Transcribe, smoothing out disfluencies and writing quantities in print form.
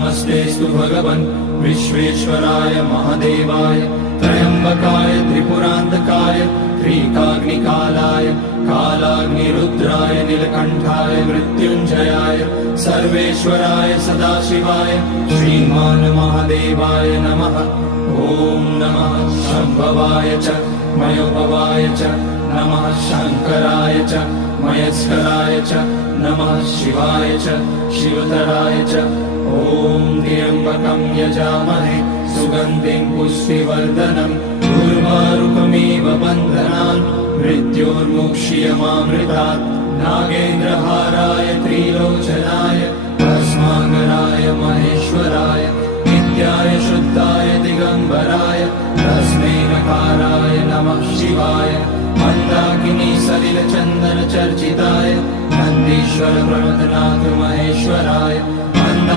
नमस्तेस्तु भगवन् विश्वेश्वराय महादेवाय त्र्यम्बकाय त्रिपुरान्तकाय त्रिकाग्निकालाय कालाग्निरुद्राय नीलकण्ठाय मृत्युञ्जयाय सर्वेश्वराय सदाशिवाय श्रीमान् महादेवाय नमः। ॐ नमः शम्भवाय च मयोभवाय च नमः शङ्कराय च मयस्कराय च नमः शिवाय च शिवतराय च। ॐ त्र्यम्बकं यजामहे सुगन्धिं पुष्टिवर्धनम् उर्वारुकमिव बन्धनान् मृत्योर्मुक्ष्यमामृतात्। नागेन्द्रहाराय त्रिलोचनाय भस्माकराय महेश्वराय नित्याय शुद्धाय दिगम्बराय तस्मै नकाराय नमः शिवाय। मन्दाकिनी सलिलचन्दन चर्चिताय नन्दीश्वर प्रणतनाथ महेश्वराय